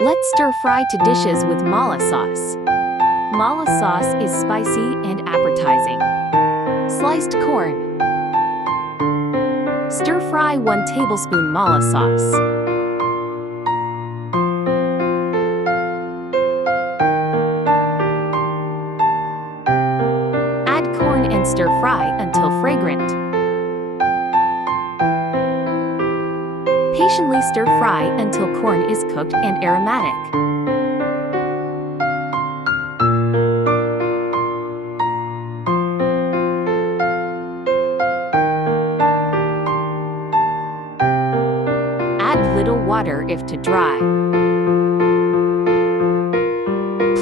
Let's stir fry to dishes with mala sauce. Mala sauce is spicy and appetizing. Sliced corn. Stir fry 1 tablespoon mala sauce. Add corn and stir fry until fragrant. Patiently stir fry until corn is cooked and aromatic. Add little water if too dry.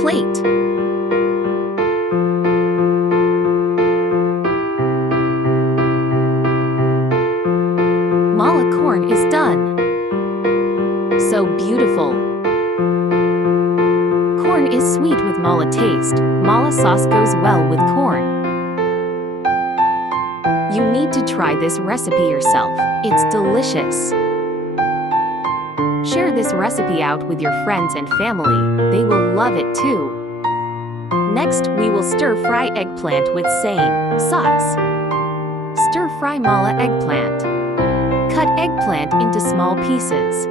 Plate. Mala corn is done. So beautiful. Corn is sweet with mala taste. Mala sauce goes well with corn. You need to try this recipe yourself. It's delicious. Share this recipe out with your friends and family. They will love it too. Next, we will stir-fry eggplant with same sauce. Stir-fry mala eggplant. Cut eggplant into small pieces.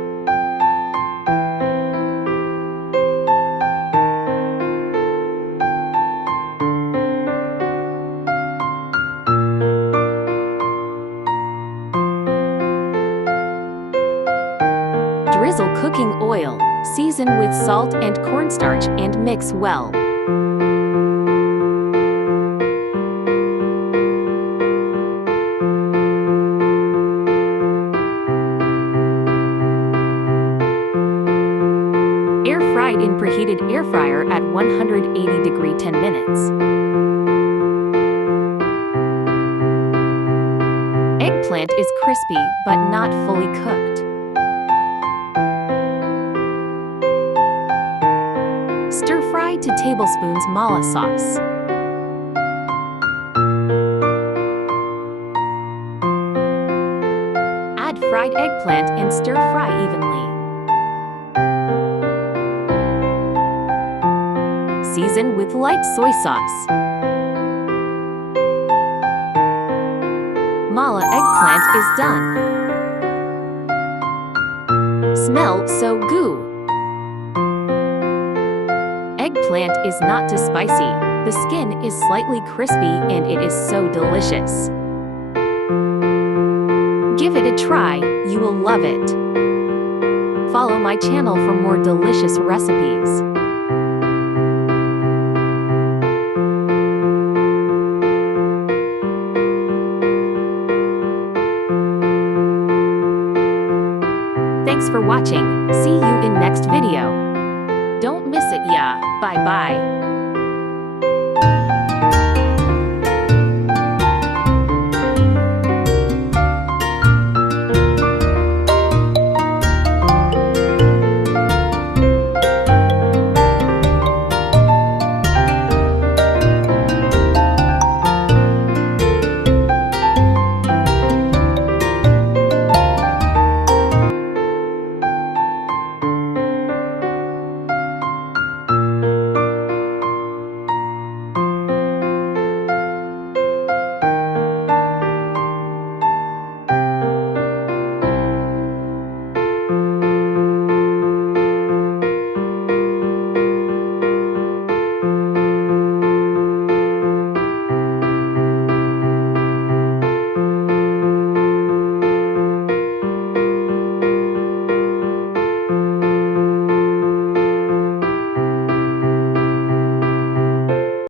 Drizzle cooking oil, season with salt and cornstarch and mix well. Air fried in preheated air fryer at 180 degree 10 minutes. Eggplant is crispy but not fully cooked. Stir-fry 2 tablespoons mala sauce. Add fried eggplant and stir-fry evenly. Season with light soy sauce. Mala eggplant is done. Smell so good. Eggplant is not too spicy. The skin is slightly crispy and it is so delicious. Give it a try, you will love it. Follow my channel for more delicious recipes. Thanks for watching. See you in next video. Don't miss it, yeah. Bye bye.